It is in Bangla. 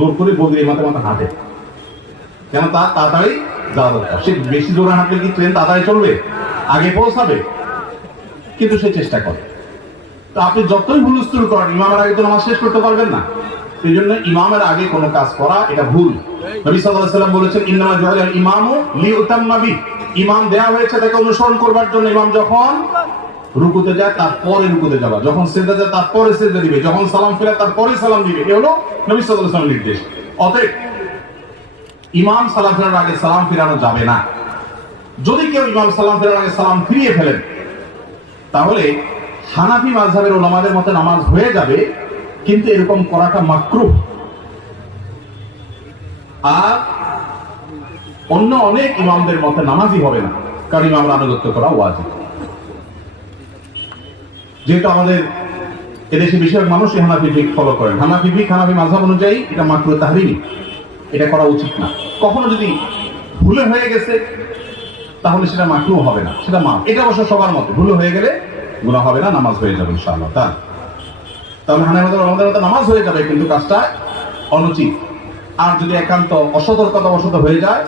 জোর করে বলবে এই মাথা মাথা হাঁটে কেন? তার তাড়াতাড়ি যাওয়া দরকার। সে বেশি জোরে হাঁটলে কি ট্রেন তাড়াতাড়ি চলবে, আগে পৌঁছাবে? কিন্তু সে চেষ্টা করে। তো আপনি যতই হুলস্থুল করেন, ইমামের আগে তো নামাজ শেষ করতে পারবেন না। সেই জন্য ইমামের আগে কোনো কাজ করা এটা ভুল। নবী সাল্লাল্লাহু আলাইহি ওয়াসাল্লাম বলেছেন, ইন্নামা জুইলাল ইমামু লিইউতাম্মা বিহি। ইমাম দেয়া হয়েছে তাকে অনুসরণ করবার জন্য। ইমাম যখন রুকুতে যায় তারপরে রুকুতে যাওয়া, যখন সিজদা যায় তারপরে সিজদা দিবে, যখন সালাম ফিরে তারপরে সালাম দিবে। এই হলো নবী সাল্লাল্লাহু আলাইহি ওয়াসাল্লামের নির্দেশ। অতএব ইমাম সালাম ফেরার আগে সালাম ফিরানো যাবে না। যদি কেউ ইমাম সালাম ফেরার আগে সালাম ফিরিয়ে ফেলেন, তাহলে হানাফি মাযহাবের উলামাদের মতে নামাজ হয়ে যাবে, কিন্তু এরকম করাটা মাকরুহ। আর অন্য অনেক ইমামদের মতে নামাজই হবে না, কারণ ইমামরা আনুগত্য করা ওয়াজিব। যেহেতু আমাদের এদেশে বেশিরভাগ মানুষই হানাফি ফিকহ ফলো করেন, হানাফি মাযহাব অনুযায়ী এটা মাকরুহ তাহরিমি, এটা করা উচিত না। কখনো যদি ভুলে হয়ে গেছে তাহলে সেটা মাকরুহ হবে না, সেটা মাফ। এটা অবশ্য সবার মতে, ভুলে হয়ে গেলে গুনাহ হবে না, নামাজ হয়ে যাবে ইনশাআল্লাহ। তাহলে হানাফিদের মতে নামাজ হয়ে যাবে, কিন্তু কাজটা অনুচিত। আর যদি একান্ত অসতর্কতা বশত হয়ে যায়